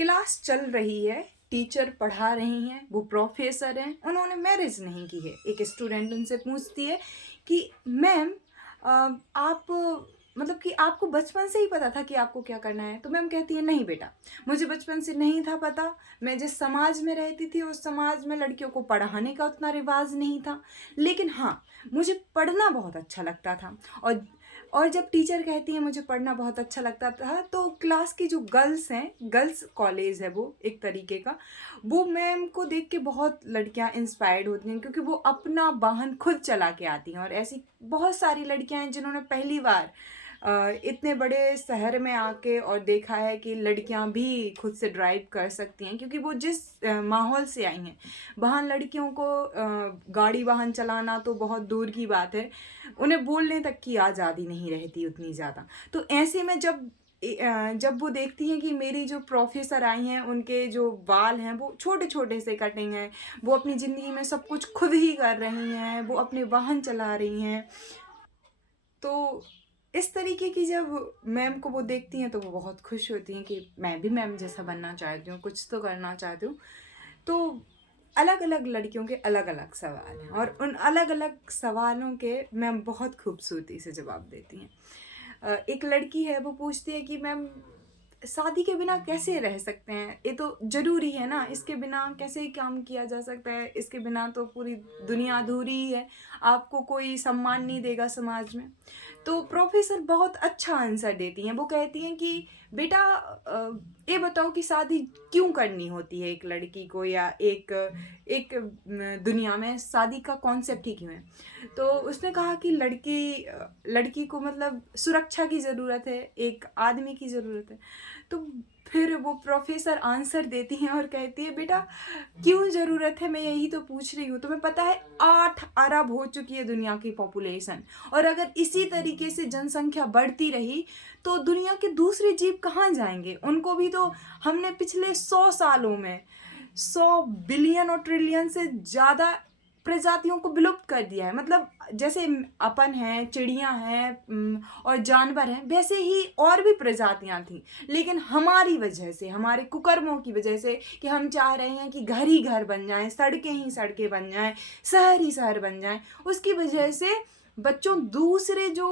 Class चल रही है, टीचर पढ़ा रही हैं, वो प्रोफेसर हैं, उन्होंने मैरिज नहीं की है। एक स्टूडेंट उनसे पूछती है कि मैम आप मतलब कि आपको बचपन से ही पता था कि आपको क्या करना है? तो मैम कहती है नहीं बेटा, मुझे बचपन से नहीं था पता। मैं जिस समाज में रहती थी उस समाज में लड़कियों को पढ़ाने का उतना रिवाज नहीं था, लेकिन हाँ, मुझे पढ़ना बहुत अच्छा लगता था। और जब टीचर कहती है मुझे पढ़ना बहुत अच्छा लगता था, तो क्लास की जो गर्ल्स हैं, गर्ल्स कॉलेज है वो एक तरीके का, वो मैम को देख के बहुत लड़कियां इंस्पायर्ड होती हैं, क्योंकि वो अपना वाहन खुद चला के आती हैं। और ऐसी बहुत सारी लड़कियां हैं जिन्होंने पहली बार इतने बड़े शहर में आके और देखा है कि लड़कियां भी खुद से ड्राइव कर सकती हैं, क्योंकि वो जिस माहौल से आई हैं वहाँ लड़कियों को गाड़ी वाहन चलाना तो बहुत दूर की बात है, उन्हें बोलने तक की आज़ादी नहीं रहती उतनी ज़्यादा। तो ऐसे में जब वो देखती हैं कि मेरी जो प्रोफेसर आई हैं उनके जो बाल हैं वो छोटे छोटे से कटिंग हैं, वो अपनी ज़िंदगी में सब कुछ खुद ही कर रही हैं, वो अपने वाहन चला रही हैं, तो इस तरीके की जब मैम को वो देखती हैं तो वो बहुत खुश होती हैं कि मैं भी मैम जैसा बनना चाहती हूँ, कुछ तो करना चाहती हूँ। तो अलग अलग लड़कियों के अलग अलग सवाल हैं, और उन अलग अलग सवालों के मैम बहुत खूबसूरती से जवाब देती हैं। एक लड़की है, वो पूछती है कि मैम शादी के बिना कैसे रह सकते हैं, ये तो ज़रूरी है ना, इसके बिना कैसे काम किया जा सकता है, इसके बिना तो पूरी दुनिया अधूरी ही है, आपको कोई सम्मान नहीं देगा समाज में। तो प्रोफेसर बहुत अच्छा आंसर देती हैं, वो कहती हैं कि बेटा ये बताओ कि शादी क्यों करनी होती है एक लड़की को, या एक एक दुनिया में शादी का कॉन्सेप्ट ही क्यों है? तो उसने कहा कि लड़की को मतलब सुरक्षा की ज़रूरत है, एक आदमी की ज़रूरत है। तो फिर वो प्रोफेसर आंसर देती हैं और कहती है बेटा क्यों ज़रूरत है, मैं यही तो पूछ रही हूँ। तुम्हें पता है 8 अरब हो चुकी है दुनिया की पॉपुलेशन, और अगर इसी तरीके से जनसंख्या बढ़ती रही तो दुनिया के दूसरे जीव कहाँ जाएंगे? उनको भी तो हमने पिछले 100 सालों में 100 बिलियन और ट्रिलियन से ज़्यादा प्रजातियों को विलुप्त कर दिया है। मतलब जैसे अपन हैं, चिड़ियाँ हैं और जानवर हैं, वैसे ही और भी प्रजातियाँ थीं, लेकिन हमारी वजह से, हमारे कुकर्मों की वजह से, कि हम चाह रहे हैं कि घर ही घर बन जाएं, सड़कें ही सड़कें बन जाएं, शहर ही शहर बन जाएं, उसकी वजह से बच्चों दूसरे जो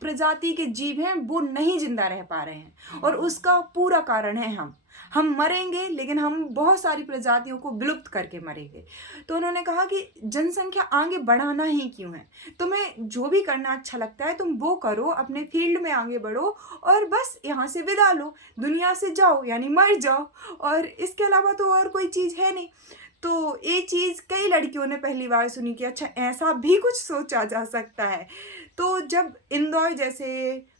प्रजाति के जीव हैं वो नहीं जिंदा रह पा रहे हैं, और उसका पूरा कारण है हम मरेंगे, लेकिन हम बहुत सारी प्रजातियों को विलुप्त करके मरेंगे। तो उन्होंने कहा कि जनसंख्या आगे बढ़ाना ही क्यों है, तुम्हें जो भी करना अच्छा लगता है तुम वो करो, अपने फील्ड में आगे बढ़ो, और बस यहाँ से विदा लो, दुनिया से जाओ यानी मर जाओ, और इसके अलावा तो और कोई चीज़ है नहीं। तो ये चीज़ कई लड़कियों ने पहली बार सुनी कि अच्छा ऐसा भी कुछ सोचा जा सकता है। तो जब इंदौर जैसे,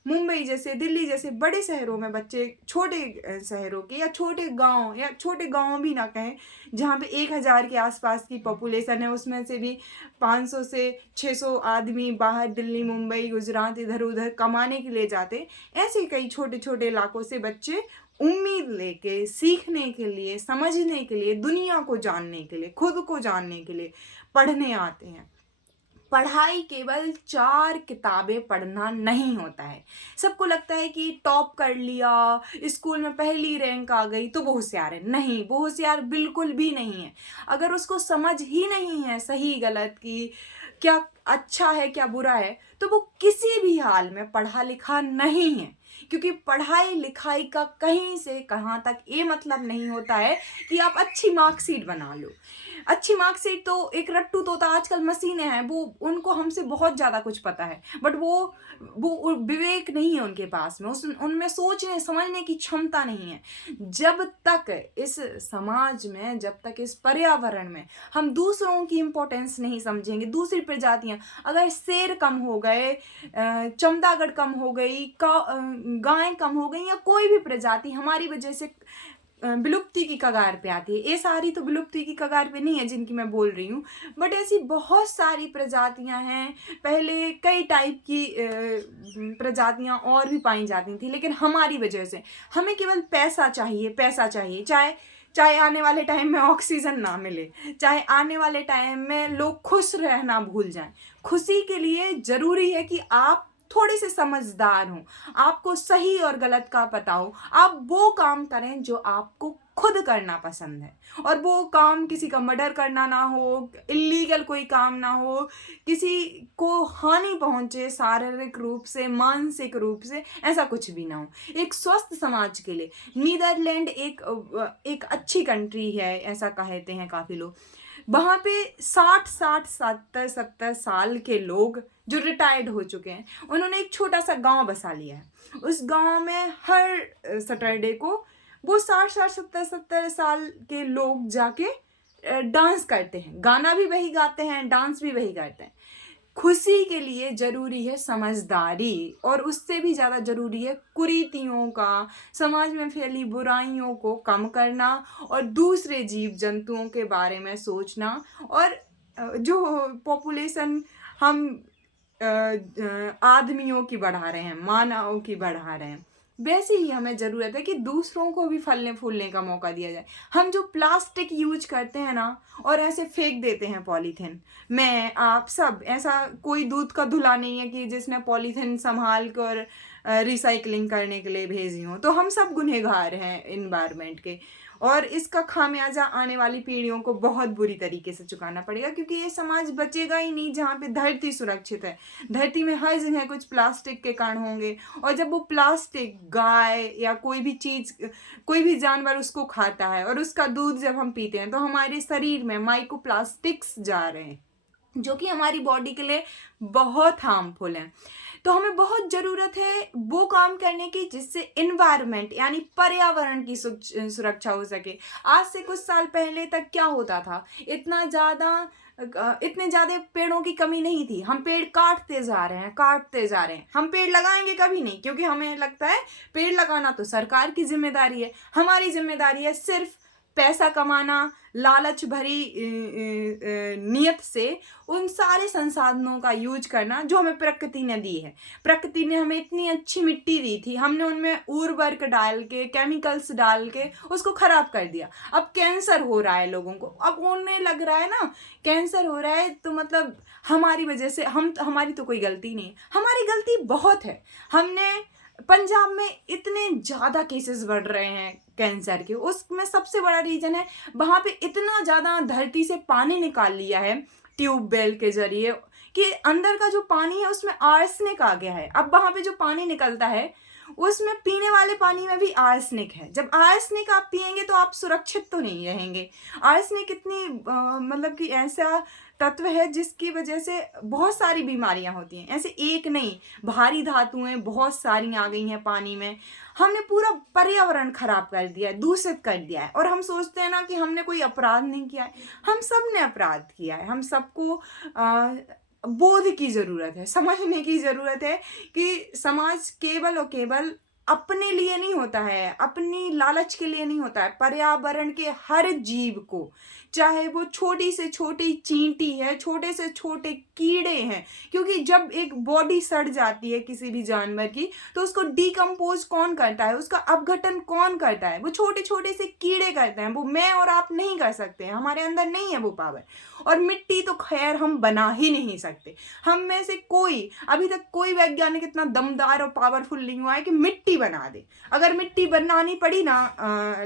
मुंबई जैसे, दिल्ली जैसे बड़े शहरों में बच्चे, छोटे शहरों के, या छोटे गांव भी ना कहें, जहाँ पे 1000 के आसपास की पॉपुलेशन है, उसमें से भी 500 से 600 आदमी बाहर दिल्ली, मुंबई, गुजरात इधर उधर कमाने के लिए जाते, ऐसे कई छोटे छोटे इलाकों से बच्चे उम्मीद लेके, सीखने के लिए, समझने के लिए, दुनिया को जानने के लिए, खुद को जानने के लिए पढ़ने आते हैं। पढ़ाई केवल 4 किताबें पढ़ना नहीं होता है। सबको लगता है कि टॉप कर लिया, स्कूल में पहली रैंक आ गई तो वो होशियार है। नहीं, वो होशियार बिल्कुल भी नहीं है। अगर उसको समझ ही नहीं है सही गलत की, क्या अच्छा है क्या बुरा है, तो वो किसी भी हाल में पढ़ा लिखा नहीं है। क्योंकि पढ़ाई लिखाई का कहीं से कहाँ तक ये मतलब नहीं होता है कि आप अच्छी मार्कशीट बना लो। अच्छी मार्कशीट तो एक रट्टू तोता, आजकल मशीनें हैं, वो उनको हमसे बहुत ज़्यादा कुछ पता है, बट वो विवेक नहीं है उनके पास में, उनमें सोचने समझने की क्षमता नहीं है। जब तक इस समाज में, जब तक इस पर्यावरण में हम दूसरों की इम्पोर्टेंस नहीं समझेंगे, दूसरी प्रजातियां, अगर शेर कम हो गए, चमगादड़ कम हो गई, गाय कम हो गई, या कोई भी प्रजाति हमारी वजह से विलुप्ति की कगार पे आती है, ये सारी तो विलुप्ति की कगार पे नहीं है जिनकी मैं बोल रही हूँ, बट ऐसी बहुत सारी प्रजातियां हैं। पहले कई टाइप की प्रजातियां और भी पाई जाती थी, लेकिन हमारी वजह से हमें केवल पैसा चाहिए, पैसा चाहिए, चाहे आने वाले टाइम में ऑक्सीजन ना मिले, चाहे आने वाले टाइम में लोग खुश रहना भूल जाएं। खुशी के लिए जरूरी है कि आप थोड़े से समझदार हों, आपको सही और गलत का पता हो, आप वो काम करें जो आपको खुद करना पसंद है। और वो काम किसी का मर्डर करना ना हो, इल्लीगल कोई काम ना हो, किसी को हानि पहुंचे शारीरिक रूप से, मानसिक रूप से, ऐसा कुछ भी ना हो। एक स्वस्थ समाज के लिए नीदरलैंड एक अच्छी कंट्री है, ऐसा कहते हैं काफ़ी लोग। वहाँ पे 60-70 साल के लोग जो रिटायर्ड हो चुके हैं, उन्होंने एक छोटा सा गांव बसा लिया है। उस गांव में हर सैटरडे को वो 60-70 साल के लोग जाके डांस करते हैं, गाना भी वही गाते हैं, डांस भी वही करते हैं। खुशी के लिए जरूरी है समझदारी, और उससे भी ज़्यादा जरूरी है कुरीतियों का, समाज में फैली बुराइयों को कम करना, और दूसरे जीव जंतुओं के बारे में सोचना। और जो पॉपुलेशन हम आदमियों की बढ़ा रहे हैं, मानवों की बढ़ा रहे हैं, वैसे ही हमें ज़रूरत है कि दूसरों को भी फलने फूलने का मौका दिया जाए। हम जो प्लास्टिक यूज करते हैं ना, और ऐसे फेंक देते हैं पॉलीथीन, मैं आप सब, ऐसा कोई दूध का धुला नहीं है कि जिसने पॉलीथीन संभाल कर रिसाइकलिंग करने के लिए भेजी हो। तो हम सब गुनहगार हैं इन्वायरमेंट के, और इसका खामियाजा आने वाली पीढ़ियों को बहुत बुरी तरीके से चुकाना पड़ेगा, क्योंकि ये समाज बचेगा ही नहीं जहाँ पे धरती सुरक्षित है। धरती में हर जगह कुछ प्लास्टिक के कण होंगे, और जब वो प्लास्टिक गाय या कोई भी चीज़, कोई भी जानवर उसको खाता है, और उसका दूध जब हम पीते हैं, तो हमारे शरीर में माइक्रो प्लास्टिक्स जा रहे हैं, जो कि हमारी बॉडी के लिए बहुत हार्मफुल हैं। तो हमें बहुत ज़रूरत है वो काम करने की जिससे इन्वायरमेंट यानी पर्यावरण की सुरक्षा हो सके। आज से कुछ साल पहले तक क्या होता था, इतने ज़्यादा पेड़ों की कमी नहीं थी। हम पेड़ काटते जा रहे हैं। हम पेड़ लगाएंगे कभी नहीं, क्योंकि हमें लगता है पेड़ लगाना तो सरकार की जिम्मेदारी है। हमारी जिम्मेदारी है सिर्फ पैसा कमाना, लालच भरी नियत से उन सारे संसाधनों का यूज करना जो हमें प्रकृति ने दी है। प्रकृति ने हमें इतनी अच्छी मिट्टी दी थी, हमने उनमें उर्वरक डाल के, केमिकल्स डाल के उसको खराब कर दिया। अब कैंसर हो रहा है लोगों को, अब उन्हें लग रहा है ना कैंसर हो रहा है, तो मतलब हमारी वजह से, हमारी तो कोई गलती नहीं है। हमारी गलती बहुत है। हमने पंजाब में इतने ज़्यादा केसेस बढ़ रहे हैं कैंसर के, उसमें सबसे बड़ा रीज़न है वहाँ पे इतना ज़्यादा धरती से पानी निकाल लिया है ट्यूबवेल के जरिए, कि अंदर का जो पानी है उसमें आर्सेनिक आ गया है। अब वहाँ पे जो पानी निकलता है उसमें पीने वाले पानी में भी आर्सेनिक है। जब आर्सेनिक आप पिएंगे तो आप सुरक्षित तो नहीं रहेंगे। आर्सेनिक इतनी मतलब कि ऐसा तत्व है जिसकी वजह से बहुत सारी बीमारियां होती हैं। ऐसे एक नहीं, भारी धातुएं बहुत सारी आ गई हैं पानी में। हमने पूरा पर्यावरण खराब कर दिया है, दूषित कर दिया है, और हम सोचते हैं ना कि हमने कोई अपराध नहीं किया है। हम सब ने अपराध किया है। हम सबको बोध की ज़रूरत है, समझने की ज़रूरत है कि समाज केवल और केवल अपने लिए नहीं होता है, अपनी लालच के लिए नहीं होता है। पर्यावरण के हर जीव को, चाहे वो छोटी से छोटी चींटी है, छोटे से छोटे कीड़े हैं, क्योंकि जब एक बॉडी सड़ जाती है किसी भी जानवर की, तो उसको डिकम्पोज कौन करता है, उसका अपघटन कौन करता है? वो छोटे छोटे से कीड़े करते हैं। वो मैं और आप नहीं कर सकते हैं, हमारे अंदर नहीं है वो पावर। और मिट्टी तो खैर हम बना ही नहीं सकते। हम में से कोई, अभी तक कोई वैज्ञानिक इतना दमदार और पावरफुल नहीं हुआ है कि मिट्टी बना दे। अगर मिट्टी बनानी पड़ी ना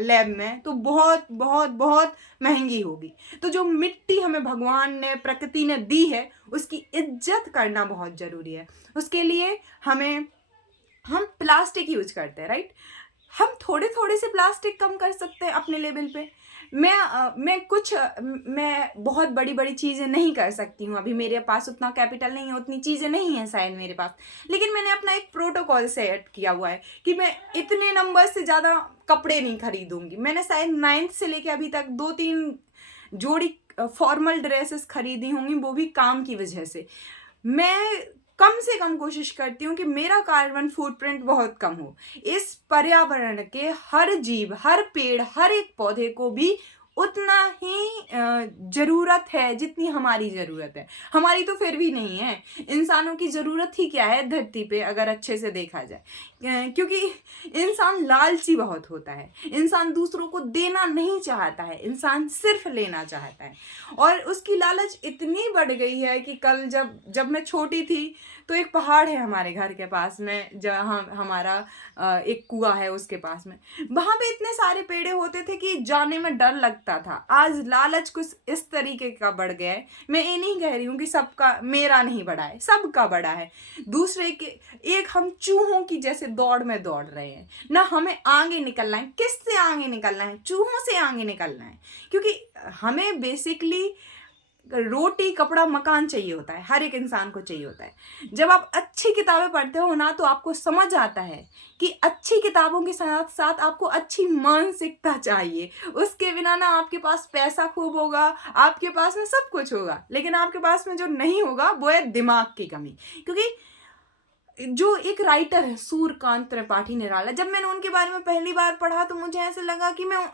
लैब में, तो बहुत बहुत बहुत महंगी होगी। तो जो मिट्टी हमें भगवान ने, प्रकृति ने दी है, उसकी इज्जत करना बहुत ज़रूरी है। उसके लिए हम प्लास्टिक यूज करते हैं, राइट? हम थोड़े थोड़े से प्लास्टिक कम कर सकते हैं अपने लेवल पे। मैं बहुत बड़ी बड़ी चीज़ें नहीं कर सकती हूँ, अभी मेरे पास उतना कैपिटल नहीं है, उतनी चीज़ें नहीं हैं शायद मेरे पास, लेकिन मैंने अपना एक प्रोटोकॉल सेट किया हुआ है कि मैं इतने नंबर से ज़्यादा कपड़े नहीं खरीदूंगी। मैंने शायद 9th से लेके अभी तक 2-3 जोड़ी फॉर्मल ड्रेसेस खरीदी होंगी, वो भी काम की वजह से। मैं कम से कम कोशिश करती हूँ कि मेरा कार्बन फुटप्रिंट बहुत कम हो। इस पर्यावरण के हर जीव, हर पेड़, हर एक पौधे को भी उतना ही ज़रूरत है जितनी हमारी ज़रूरत है। हमारी तो फिर भी नहीं है। इंसानों की ज़रूरत ही क्या है धरती पे, अगर अच्छे से देखा जाए, क्योंकि इंसान लालची बहुत होता है। इंसान दूसरों को देना नहीं चाहता है, इंसान सिर्फ लेना चाहता है। और उसकी लालच इतनी बढ़ गई है कि कल जब मैं छोटी थी, तो एक पहाड़ है हमारे घर के पास में, जहाँ हमारा एक कुआं है उसके पास में। वहाँ पे इतने सारे पेड़ होते थे कि जाने में डर लगता था। आज लालच कुछ इस तरीके का बढ़ गया है। मैं ये नहीं कह रही हूँ कि सबका, मेरा नहीं बढ़ा है, सबका बढ़ा है। दूसरे के, एक हम चूहों की जैसे दौड़ में दौड़ रहे हैं ना। हमें आगे निकलना है। किससे आगे निकलना है? चूहों से आगे निकलना है। क्योंकि हमें बेसिकली रोटी कपड़ा मकान चाहिए होता है, हर एक इंसान को चाहिए होता है। जब आप अच्छी किताबें पढ़ते हो ना, तो आपको समझ आता है कि अच्छी किताबों के साथ साथ आपको अच्छी मानसिकता चाहिए। उसके बिना ना आपके पास पैसा खूब होगा, आपके पास में सब कुछ होगा, लेकिन आपके पास में जो नहीं होगा वो है दिमाग की कमी। क्योंकि जो एक राइटर है सूर्यकांत त्रिपाठी निराला, जब मैंने उनके बारे में पहली बार पढ़ा तो मुझे ऐसे लगा कि मैं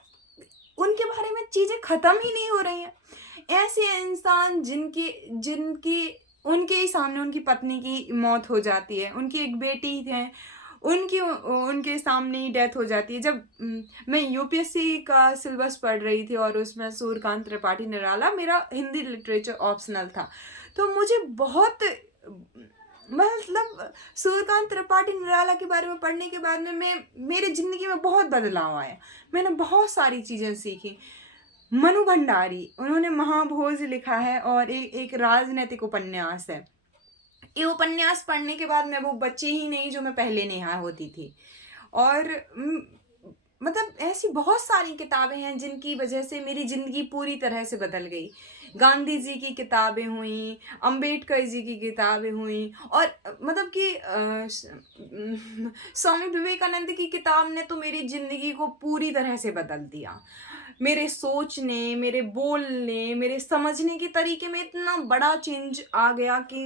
उनके बारे में चीज़ें ख़त्म ही नहीं हो रही हैं। ऐसे इंसान जिनकी जिनकी उनके ही सामने उनकी पत्नी की मौत हो जाती है, उनकी एक बेटी है, उनकी उनके सामने ही डेथ हो जाती है। जब मैं यूपीएससी का सिलेबस पढ़ रही थी और उसमें सूर्यकांत त्रिपाठी निराला मेरा हिंदी लिटरेचर ऑप्शनल था, तो मुझे बहुत, मतलब सूर्यकांत त्रिपाठी निराला के बारे में पढ़ने के बाद में मेरी ज़िंदगी में बहुत बदलाव आया। मैंने बहुत सारी चीज़ें सीखी। मनु भंडारी, उन्होंने महाभोज लिखा है और एक राजनैतिक उपन्यास है। ये उपन्यास पढ़ने के बाद मैं वो बच्ची ही नहीं जो मैं पहले नेहा होती थी। और मतलब ऐसी बहुत सारी किताबें हैं जिनकी वजह से मेरी ज़िंदगी पूरी तरह से बदल गई। गांधी जी की किताबें हुई, अंबेडकर जी की किताबें हुई, और मतलब कि स्वामी विवेकानंद की किताब ने तो मेरी ज़िंदगी को पूरी तरह से बदल दिया। मेरे सोचने, मेरे बोलने, मेरे समझने के तरीके में इतना बड़ा चेंज आ गया कि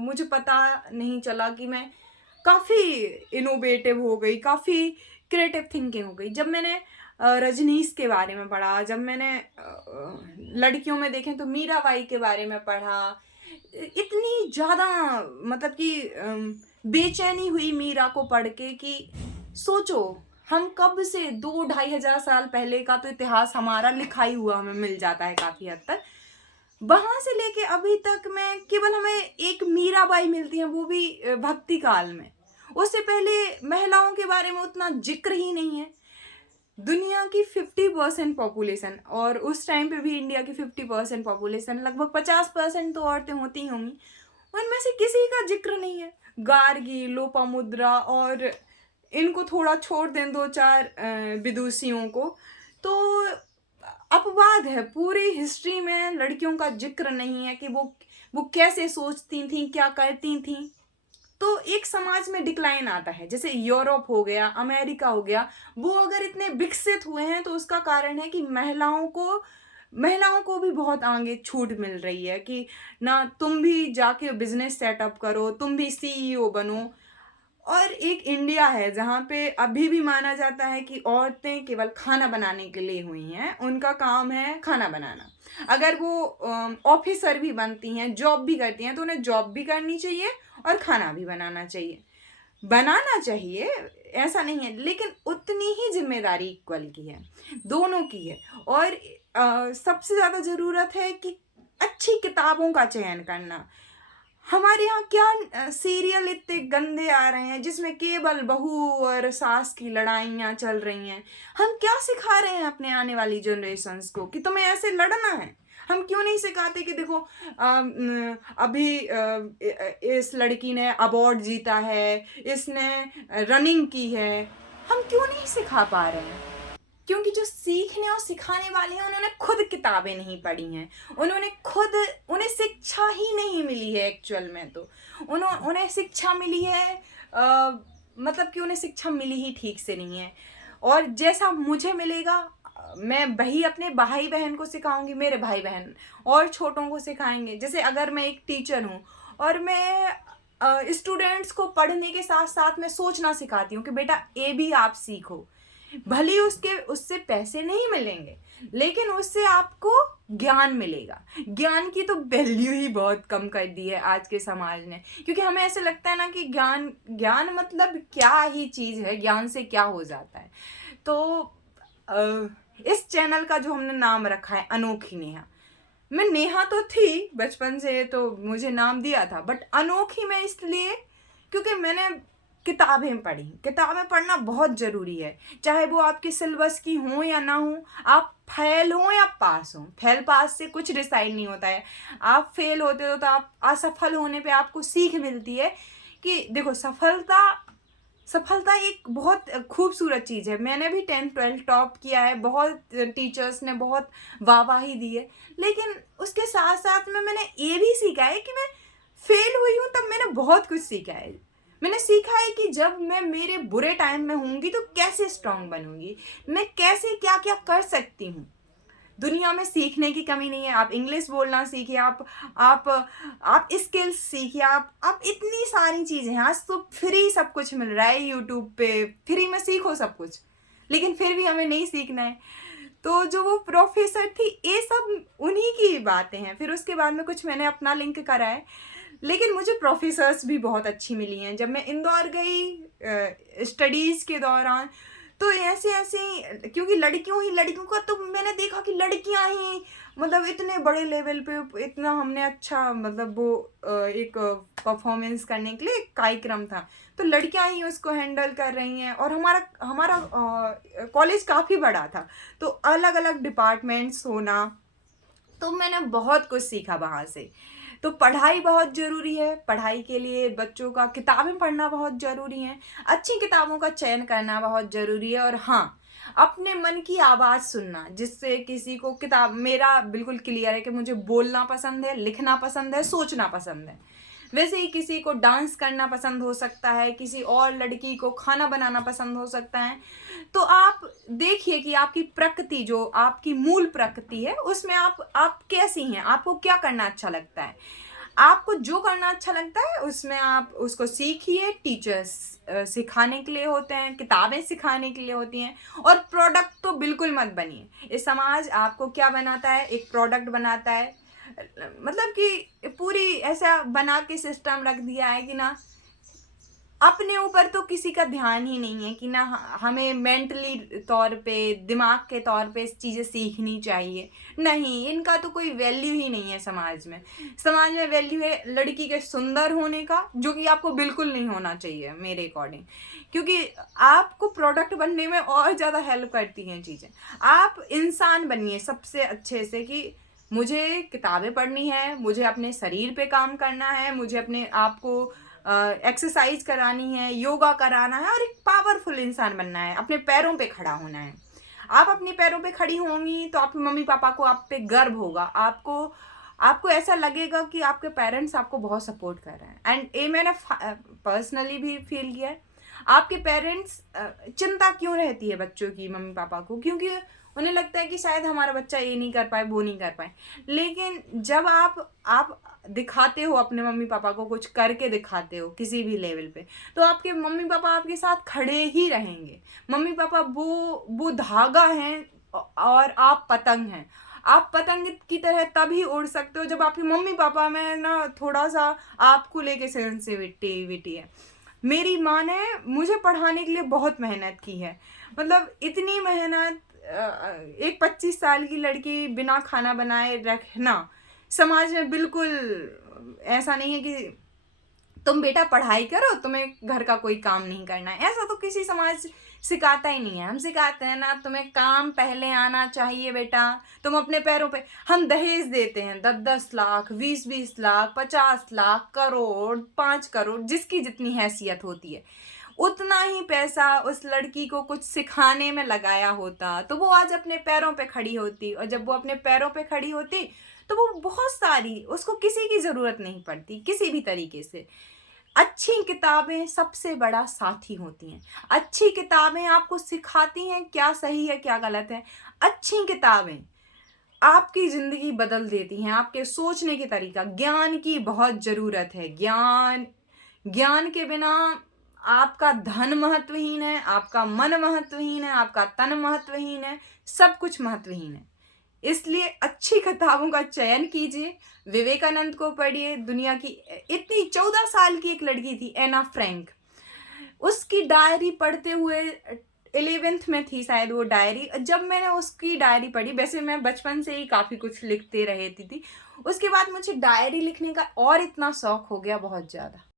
मुझे पता नहीं चला कि मैं काफ़ी इनोवेटिव हो गई, काफ़ी क्रिएटिव थिंकिंग हो गई। जब मैंने रजनीश के बारे में पढ़ा, जब मैंने लड़कियों में देखें तो मीराबाई के बारे में पढ़ा, इतनी ज़्यादा मतलब कि बेचैनी हुई मीरा को पढ़ के कि सोचो हम कब से 2-2,500 साल पहले का तो इतिहास हमारा लिखा ही हुआ हमें मिल जाता है काफ़ी हद तक। वहाँ से लेके अभी तक में केवल हमें एक मीराबाई मिलती है, वो भी भक्ति काल में। उससे पहले महिलाओं के बारे में उतना जिक्र ही नहीं है। दुनिया की 50% पॉपुलेशन, और उस टाइम पे भी इंडिया की 50% पॉपुलेशन, लगभग 50% तो औरतें होती ही होंगी, उनमें से किसी का जिक्र नहीं है। गार्गी, लोपामुद्रा और इनको थोड़ा छोड़ दें, 2-4 विदुषियों को, तो अपवाद है। पूरी हिस्ट्री में लड़कियों का जिक्र नहीं है कि वो कैसे सोचती थीं, क्या करती थीं। तो एक समाज में डिक्लाइन आता है। जैसे यूरोप हो गया, अमेरिका हो गया, वो अगर इतने विकसित हुए हैं तो उसका कारण है कि महिलाओं को भी बहुत आगे छूट मिल रही है कि ना तुम भी जाके बिजनेस सेटअप करो, तुम भी सीईओ बनो। और एक इंडिया है जहाँ पे अभी भी माना जाता है कि औरतें केवल खाना बनाने के लिए हुई हैं, उनका काम है खाना बनाना। अगर वो ऑफिसर भी बनती हैं, जॉब भी करती हैं, तो उन्हें जॉब भी करनी चाहिए और खाना भी बनाना चाहिए, ऐसा नहीं है, लेकिन उतनी ही जिम्मेदारी इक्वल की है, दोनों की है। और सबसे ज़्यादा ज़रूरत है कि अच्छी किताबों का चयन करना। हमारे यहाँ क्या सीरियल इतने गंदे आ रहे हैं जिसमें केवल बहू और सास की लड़ाइयाँ चल रही हैं। हम क्या सिखा रहे हैं अपने आने वाली जनरेशन्स को कि तुम्हें ऐसे लड़ना है? हम क्यों नहीं सिखाते कि देखो अभी इस लड़की ने अवार्ड जीता है, इसने रनिंग की है। हम क्यों नहीं सिखा पा रहे हैं? क्योंकि जो सीखने और सिखाने वाले हैं उन्होंने खुद किताबें नहीं पढ़ी हैं, उन्हें शिक्षा ही नहीं मिली है एक्चुअल में। तो उन्हें शिक्षा मिली है, मतलब कि उन्हें शिक्षा मिली ही ठीक से नहीं है। और जैसा मुझे मिलेगा, मैं वही अपने भाई बहन को सिखाऊंगी, मेरे भाई बहन और छोटों को सिखाएंगे। जैसे अगर मैं एक टीचर हूँ और मैं स्टूडेंट्स को पढ़ने के साथ साथ मैं सोचना सिखाती हूँ कि बेटा ये भी आप सीखो। भले उससे पैसे नहीं मिलेंगे, लेकिन उससे आपको ज्ञान मिलेगा। ज्ञान की तो वैल्यू ही बहुत कम कर दी है आज के समाज ने, क्योंकि हमें ऐसे लगता है ना कि ज्ञान मतलब क्या ही चीज़ है, ज्ञान से क्या हो जाता है। तो इस चैनल का जो हमने नाम रखा है अनोखी नेहा, मैं नेहा तो थी बचपन से, तो मुझे नाम दिया था, बट अनोखी मैं इसलिए क्योंकि मैंने किताबें पढ़ी। किताबें पढ़ना बहुत ज़रूरी है, चाहे वो आपके सिलेबस की हों या ना हो। आप फेल हों या पास हों, फेल पास से कुछ डिसाइड नहीं होता है। आप फेल होते हो तो आप असफल होने पे आपको सीख मिलती है कि देखो, सफलता सफलता एक बहुत खूबसूरत चीज़ है। मैंने भी 10th 12th टॉप किया है, बहुत टीचर्स ने बहुत वाहवाही दी है, लेकिन उसके साथ साथ में मैंने ये भी सीखा है कि मैं फेल हुई हूँ तब मैंने बहुत कुछ सीखा है। मैंने सीखा है कि जब मैं मेरे बुरे टाइम में होंगी तो कैसे स्ट्रांग बनूंगी, मैं कैसे क्या क्या कर सकती हूँ। दुनिया में सीखने की कमी नहीं है। आप इंग्लिश बोलना सीखिए, आप आप स्किल्स सीखिए, आप इतनी सारी चीज़ें हैं। आज तो फ्री सब कुछ मिल रहा है यूट्यूब पे, फ्री में सीखो सब कुछ, लेकिन फिर भी हमें नहीं सीखना है। तो जो वो प्रोफेसर थी, ये सब उन्हीं की बातें हैं। फिर उसके बाद में कुछ मैंने अपना लिंक करा है, लेकिन मुझे प्रोफेसर्स भी बहुत अच्छी मिली हैं। जब मैं इंदौर गई स्टडीज़ के दौरान, तो ऐसे ऐसे क्योंकि लड़कियों का तो मैंने देखा कि लड़कियां ही मतलब इतने बड़े लेवल पे इतना हमने अच्छा मतलब वो एक परफॉर्मेंस करने के लिए एक कार्यक्रम था, तो लड़कियां ही उसको हैंडल कर रही हैं। और हमारा हमारा कॉलेज काफ़ी बड़ा था, तो अलग अलग डिपार्टमेंट्स होना, तो मैंने बहुत कुछ सीखा वहाँ से। तो पढ़ाई बहुत ज़रूरी है। पढ़ाई के लिए बच्चों का किताबें पढ़ना बहुत ज़रूरी है, अच्छी किताबों का चयन करना बहुत ज़रूरी है। और हाँ, अपने मन की आवाज़ सुनना, जिससे किसी को किताब, मेरा बिल्कुल क्लियर है कि मुझे बोलना पसंद है, लिखना पसंद है, सोचना पसंद है। वैसे ही किसी को डांस करना पसंद हो सकता है, किसी और लड़की को खाना बनाना पसंद हो सकता है। तो आप देखिए कि आपकी प्रकृति, जो आपकी मूल प्रकृति है, उसमें आप कैसी हैं, आपको क्या करना अच्छा लगता है। आपको जो करना अच्छा लगता है उसमें आप उसको सीखिए। टीचर्स सिखाने के लिए होते हैं, किताबें सिखाने के लिए होती हैं। और प्रोडक्ट तो बिल्कुल मत बनिए। ये समाज आपको क्या बनाता है, एक प्रोडक्ट बनाता है। मतलब कि पूरी ऐसा बना के सिस्टम रख दिया है कि ना अपने ऊपर तो किसी का ध्यान ही नहीं है कि ना हमें मेंटली तौर पे, दिमाग के तौर पे चीज़ें सीखनी चाहिए। नहीं, इनका तो कोई वैल्यू ही नहीं है समाज में। समाज में वैल्यू है लड़की के सुंदर होने का, जो कि आपको बिल्कुल नहीं होना चाहिए मेरे अकॉर्डिंग, क्योंकि आपको प्रोडक्ट बनने में और ज़्यादा हेल्प करती हैं चीज़ें। आप इंसान बनिए सबसे अच्छे से, कि मुझे किताबें पढ़नी है, मुझे अपने शरीर पे काम करना है, मुझे अपने आप को एक्सरसाइज करानी है, योगा कराना है, और एक पावरफुल इंसान बनना है, अपने पैरों पे खड़ा होना है। आप अपने पैरों पे खड़ी होंगी तो आपके मम्मी पापा को आप पे गर्व होगा, आपको आपको ऐसा लगेगा कि आपके पेरेंट्स आपको बहुत सपोर्ट कर रहे हैं। एंड ये मैंने पर्सनली भी फील किया है। आपके पेरेंट्स चिंता क्यों रहती है बच्चों की, मम्मी पापा को, क्योंकि उन्हें लगता है कि शायद हमारा बच्चा ये नहीं कर पाए, वो नहीं कर पाए। लेकिन जब आप दिखाते हो अपने मम्मी पापा को, कुछ करके दिखाते हो किसी भी लेवल पे, तो आपके मम्मी पापा आपके साथ खड़े ही रहेंगे। मम्मी पापा वो धागा हैं, और आप पतंग हैं। आप पतंग की तरह तभी उड़ सकते हो जब आपके मम्मी पापा में ना थोड़ा सा आपको लेके सेंसिटिविटी है। मेरी माँ ने मुझे पढ़ाने के लिए बहुत मेहनत की है, मतलब इतनी मेहनत। एक 25 साल की लड़की बिना खाना बनाए रखना समाज में बिल्कुल ऐसा नहीं है कि तुम बेटा पढ़ाई करो, तुम्हें घर का कोई काम नहीं करना है। ऐसा तो किसी समाज सिखाता ही नहीं है। हम सिखाते हैं ना, तुम्हें काम पहले आना चाहिए बेटा, तुम अपने पैरों पे। हम दहेज देते हैं 10-10 लाख, 20-20 लाख, 50 लाख, करोड़, 5 करोड़, जिसकी जितनी हैसियत होती है उतना ही पैसा उस लड़की को कुछ सिखाने में लगाया होता तो वो आज अपने पैरों पे खड़ी होती। और जब वो अपने पैरों पे खड़ी होती तो वो बहुत सारी, उसको किसी की ज़रूरत नहीं पड़ती किसी भी तरीके से। अच्छी किताबें सबसे बड़ा साथी होती हैं। अच्छी किताबें आपको सिखाती हैं क्या सही है क्या गलत है। अच्छी किताबें आपकी ज़िंदगी बदल देती हैं, आपके सोचने के तरीका। ज्ञान की बहुत ज़रूरत है। ज्ञान के बिना आपका धन महत्वहीन है, आपका मन महत्वहीन है, आपका तन महत्वहीन है, सब कुछ महत्वहीन है। इसलिए अच्छी किताबों का चयन कीजिए। विवेकानंद को पढ़िए। दुनिया की इतनी 14 साल की एक लड़की थी, एना फ्रैंक, उसकी डायरी पढ़ते हुए 11th में थी शायद वो डायरी। जब मैंने उसकी डायरी पढ़ी, वैसे मैं बचपन से ही काफ़ी कुछ लिखते रहती थी, उसके बाद मुझे डायरी लिखने का और इतना शौक हो गया, बहुत ज़्यादा।